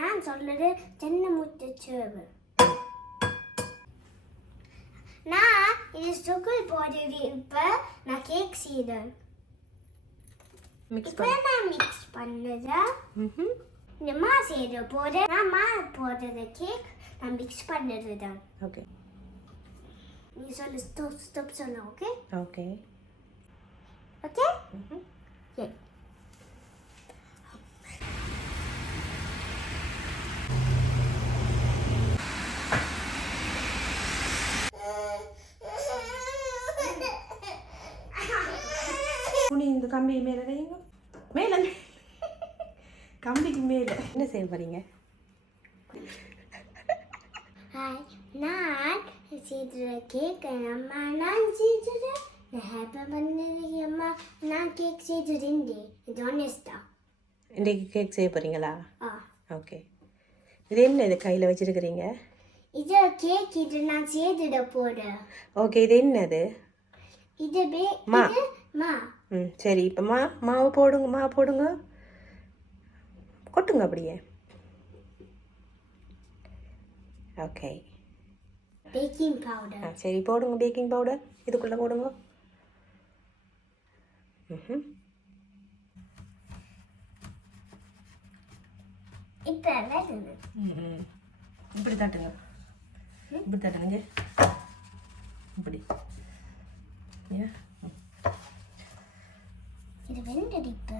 நான் சொல்றது சின்ன முட்டை சேவு. நான் இது சுகர் போடுறது. இப்போ நான் கேக் செய்கிறேன். இப்போ நான் மிக்ஸ் பண்ணதை இந்த மா செய்கிற போட நான் மா போடுறது கேக் நான் மிக்ஸ் பண்ணுறது தான். ஓகே, நீ சொல்லு ஸ்டாப் ஸ்டாப் சொல்லு. Okay okay okay. சரி. துணி இந்த கம்பி மேலே வைங்க. மேலே கம்பிக்கு மேலே என்ன செய்ய போறீங்க? ஹாய், நான் செய்கிற கேக் அம்மா நான் செய்கிறேன். நான் ஹாப்பி பண்ணது அம்மா நான் கேக் செய்கிறேன். இது ஆனஸ்டா இன்றைக்கு கேக் செய்ய போறீங்களா? ஆ ஓகே. இது என்ன இது கையில் வச்சிருக்கிறீங்க? இது கேக். இது நான் செய்திட போகிறேன். ஓகே, இது என்னது? இது மா. இது மா. சரி, இப்போ மாவு போடுங்க. மாவு போடுங்க, கொட்டுங்க அப்படியே. Okay, baking powder. சரி போடுங்க. பேக்கிங் பவுடர் இதுக்குள்ளே போடுங்க. இப்போ வருது. இப்படி தட்டுங்க. இப்படி தட்டுங்க. இப்படி இது வெந்தது. இப்போ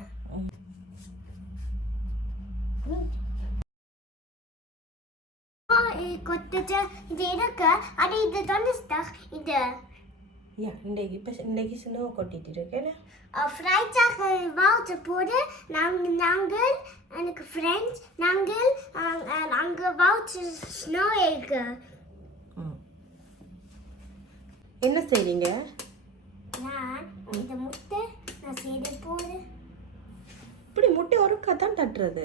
கொத்துட்டு இது எனக்கு அது இது தொண்டஸ்டாக் இது இன்றைக்கு ஸ்னோ கொட்டிட்டு இருக்கேன். ஃப்ரைட்டாக வாட்ச் போது நாங்கள் எனக்கு ஃப்ரெண்ட்ஸ் நாங்கள் அங்கே வாட்ச் ஸ்னோ இருக்கு. என்ன செய்றீங்க? நான் இந்த முட்டை நான் செய்து போது இப்படி முட்டை ஒருக்கா தான் தட்டுறது.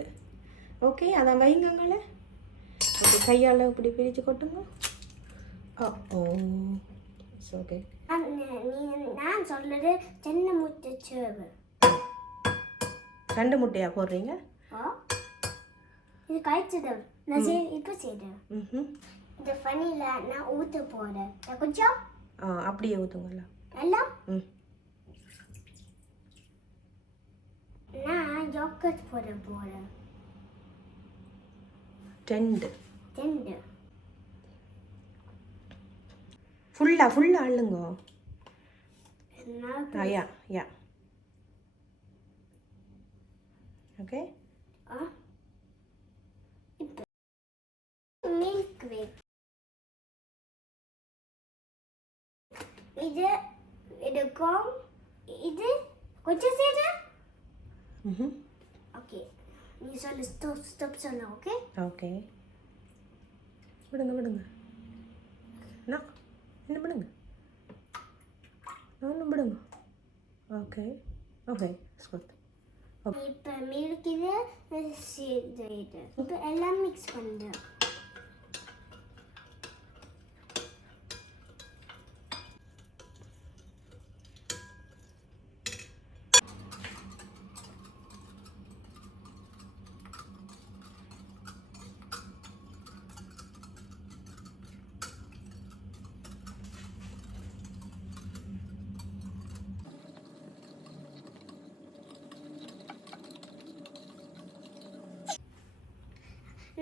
ஓகே, அதான் வைங்கங்களே. அப்படி கையால் இப்படி பிரித்து கொட்டுங்க. ஓ ஓகே. நான் சொல்றது சின்ன முட்டை சேவு. 2 முட்டையா போடுறீங்க? இது கழிச்சது நான் இப்போ செய்கிறேன். இந்த ஃபனில நான் ஊற்ற போகிறேன். கொஞ்சம் அப்படியே ஊற்றுங்களா எல்லாம். நான் யோகர்ட் போட போகிறேன். 2 ஃபுல்லாக அள்ளுங்க. Yeah okay. இப்போ மில்க் வேக். இது எடுக்கும். இது கொஞ்சம் சேரு. ஓகே, நீ சொல்லு ஸ்டாப் ஸ்டாப் சொல்லு. Okay okay. விடுங்க. என்ன விடுங்க. ஒன்றும் விடுங்க. ஓகே ஸ்கூத். இப்போ மில்க் இது சேர்த்து இப்போ எல்லாம் மிக்ஸ் பண்ணுறேன்.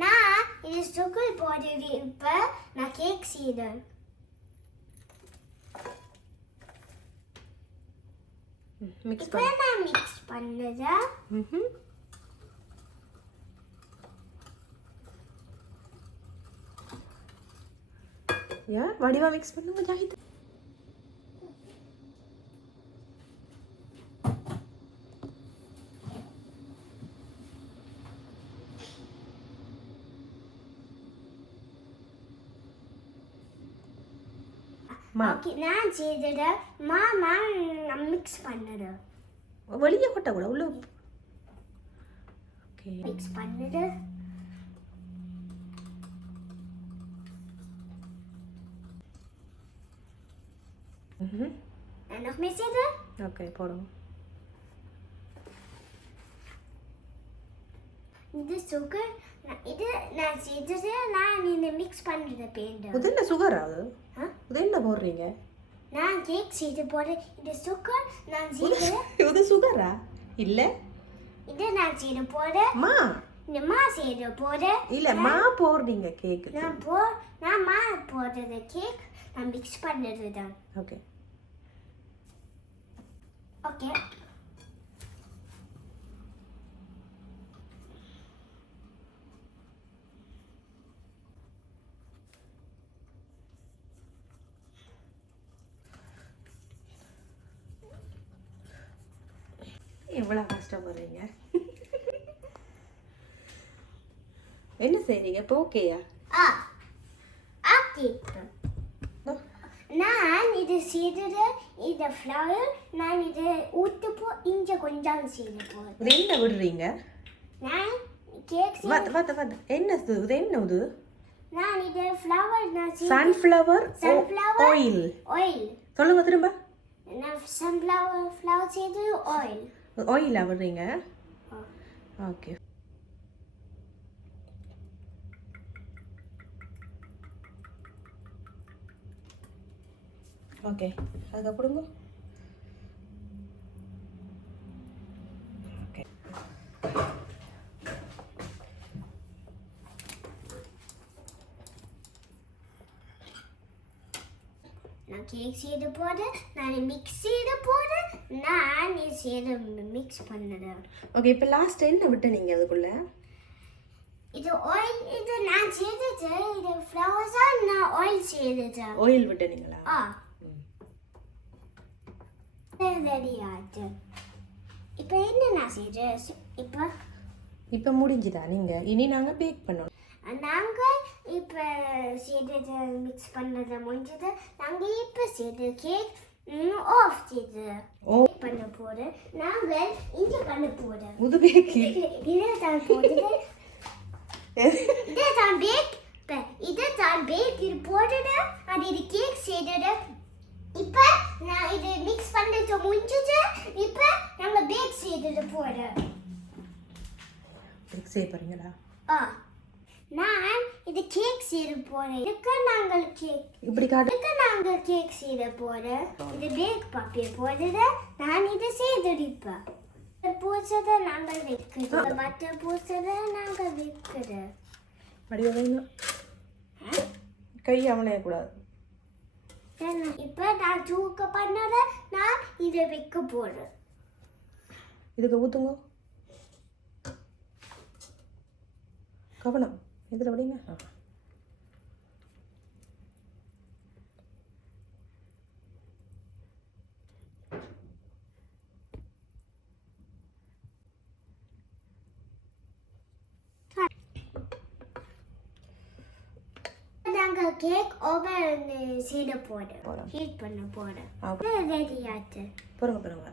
நான் இது சுகர் போடுறது. இப்போ நான் கேக் செய்கிறேன். இப்போ நான் மிக்ஸ் பண்ணதை வடிவா மிக்ஸ் பண்ணுங்க ஜாஹித். ஓகே, நான் செய்ததை மாமா நான் மிக்ஸ் பண்ணது. வெளியே கொட்ட கூட உள்ள. ஓகே, மிக்ஸ் பண்ணது. Nog meer zitten? ஓகே, போடுங்க. இது sugar. இது நான் செய்தது நான் இந்த மிக்ஸ் பண்ணுறது பேண்ட். இது என்ன சுகரா அது? ஆ? இது என்ன போடுறீங்க? நான் கேக் செய்து போடுறேன். இது சுகர் நான் செய்து. இது சுகரா? இல்ல. இது நான் செய்து போடுறேன். மா. இந்த மா செய்து போடுறேன். இல்ல மா போடுறீங்க கேக். நான் மா போடுறது கேக் நான் மிக்ஸ் பண்ணுறது தான். ஓகே. ஓகே. எவ்வளவு கஷ்டப்படுறீங்க? என்ன செய்றீங்க? இப்போ ஓகேயா? ஓகே. நான் இது செய்தது இது ஃப்ளவர் நான் இது ஊத்துப்போ இங்க கொஞ்சம் செய்து போடுறேன். இது என்ன விடுறீங்க? நான் கேக் வந்து என்ன இது என்ன இது? நான் இது ஃப்ளவர் நான் சன்ஃப்ளவர் ஆயில். சொல்லுங்க திரும்ப. நான் சன்ஃப்ளவர் செய்து ஆயில். ஆயிலா விடுறீங்க? ஓகே. ஓகே. அதுக்கப்புறங்க ஓகே. நான் கேக் செய்து போடு நான் மிக்ஸ் செய்து போடு நான் செய்து மிக்ஸ் பண்ணுறேன். ஓகே. இப்போ லாஸ்ட் என்ன விட்டு நீங்கள் அதுக்குள்ள? இது ஆயில் இது நான் செய்தது இது ஃப்ளவர்ஸா நான் ஆயில் செய்தது. ஆயில் விட்டு நீங்களா? ரெடி ஆச்சு. இப்போ என்ன நான் செய்கிறேன்? இப்போ முடிஞ்சுதா? நீங்கள் இனி நாங்கள் பேக் பண்ணணும். நாங்கள் இப்போ செய்தது மிக்ஸ் பண்ணதை முடிஞ்சது. நாங்கள் இப்போ செய்த கேக் ஆஃப் செய்து பண்ண போகிறேன். நாங்கள் இங்கே பண்ண போகிறோம். புது பேக்கு இதை தான் போடுது. இதை தான் பேக் இது போடுது. அது இது கேக் செய்தது. இப்போ நான் இது மிக்ஸ் பண்ணது முடிஞ்சது. இப்போ நாங்கள் பேக் செய்தது போகிறோம். பேக் செய்ய போகிறீங்களா? நான் இது கேக் செய்ய போறேன். இதுக்கு நாங்கள் கேக் இப்படி காட்டு. இதுக்கு நாங்கள் கேக் செய்ய போறோம். இது பேக் பேப்பர் போடுறது. நான் இது செய்திருப்பேன். பூசதை நாங்கள் வைக்கிறோம். மற்ற பூசதை நாங்கள் வைக்கிறோம். அடி வைங்க. கை அவனைய கூடாது. இப்போ நான் தூக்க பண்ணத நான் இதை வைக்க போறேன். இதுக்கு ஊத்துங்க. கவனம் இதில் விடுங்க. நாங்கள் கேக் ஓவன் செய்ய போறோம். ஹீட் பண்ண போறோம். ரெடி ஆச்சு. போடுங்க.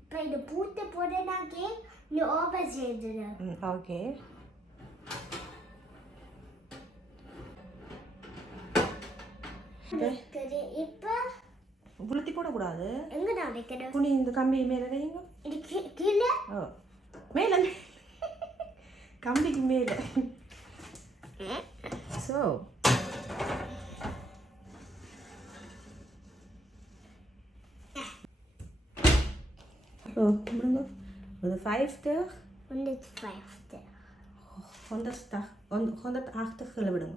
இப்போ இது பூத்து போட நான் கேக் நீ ஓவன் செய்துறேன். ஓகே. இப்போ புளுத்தி போடக்கூடாது. எங்க நான் வைக்கிறேன்? குனி இந்த கம்பி மேலே வைங்க. இது கீழே மேலே கம்பிக்கு மேலே. ஸோ விடுங்க. ஒரு 5 150 180 விடுங்க.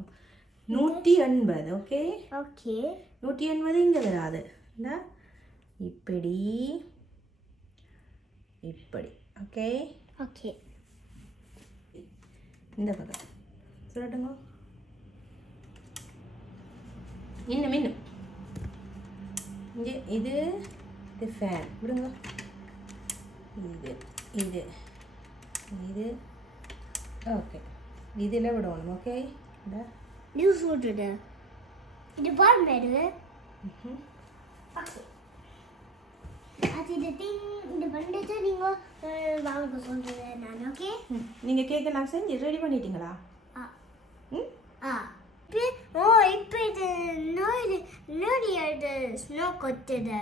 180. ஓகே. ஓகே. 180 இங்கே வராது. இப்படி ஓகே. ஓகே. இந்த பக்கம் சொல்லட்டுங்க. இன்னும் இங்கே இது ஃபேன் விடுங்க. இது ஓகே. இதில் விடணும். ஓகே. நியூஸ் விட்டுடு. இது பாருங்க. ஓகே. அது இது பண்ணிட்டு நீங்கள் வாங்க சொல்கிறேன் நான். ஓகே. நீங்கள் கேட்கலாம் செஞ்சு ரெடி பண்ணிட்டீங்களா? இப்போ இது நோடி ஸ்னோ கொத்துது.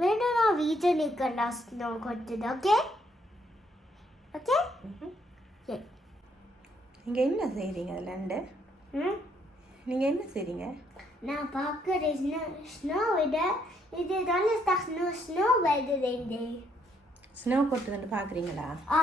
வேணும்னா வீட்டில் நிற்கலாம் ஸ்னோ கொட்டுது. Okay okay. நீங்கள் என்ன செய்கிறீங்க அதில்? நீங்கள் என்ன செய்கிறீங்க? நான் பார்க்குறேன் ஸ்னோ விட இது donderdag ஸ்னோ வருது. ஸ்னோ கொட்டுதுன்னு பார்க்குறீங்களா? ஆ.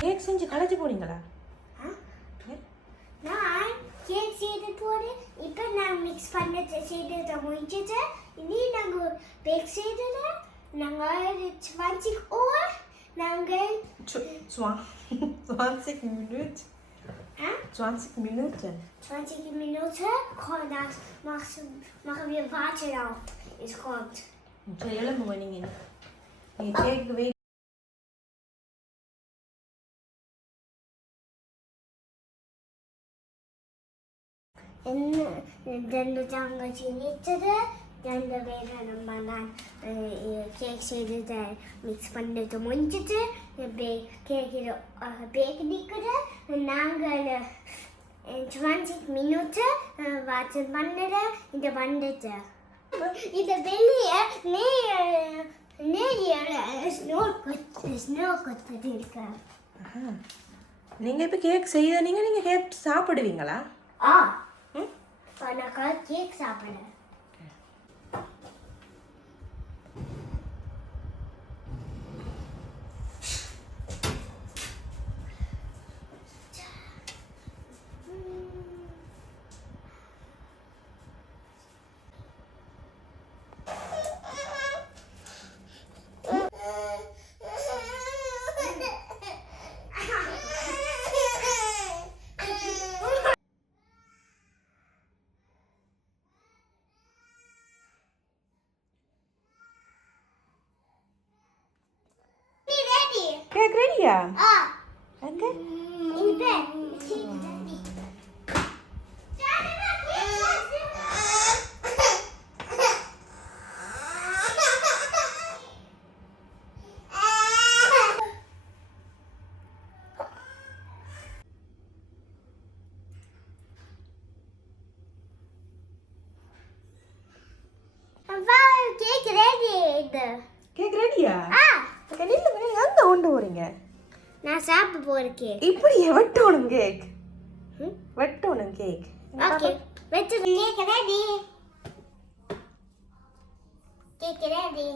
கேக் செஞ்சு களைச்சி போனீங்களா? நான் கேக் செய்து போடு. இப்போ நான் மிக்ஸ் பண்ண செய்து முடிஞ்சிட்டு இனி நாங்கள் பேக் செய்தது. நாங்கள் 20 Uhr நாங்கள் 20 Minuten. 20 Minuten. 20 Minuten. Danach machen wir Warten auf. Es kommt. சரி எழும்புங்க நீங்கள். நீங்கள் கேக்கு வெயிட். ரெண்டு தங்கச்சி நிற்றது. ரெண்டு பேரும் நம்ம நான் கேக் செய்து மிக்ஸ் பண்ணிட்டு முடிஞ்சிட்டு கேக்கு பேக் நிற்குது. நாங்கள் 20 Minuten வாட்சன் பண்ணுற இந்த வந்துட்டு இந்த வெளியே ஸ்னோ கொத்துட்டு இருக்க. நீங்கள் இப்போ கேக் செய்த நீங்கள் கேக் சாப்பிடுவீங்களா? ஆ. நான் கேக் சாப்பிடுறேன். கேக் ரெடியா? ஆ. எங்க? இந்த கேக் ரெடி. கேக் ரெடியா? ஆ. நீங்கள் எங்கே கொண்டு போகிறீங்க? நான் சாப்பிட போறேன் கேக். இப்படி வெட்டணும் கேக். வெட்டணும் கேக். ஓகே வெச்சு கேக் ரெடி. Cake ready.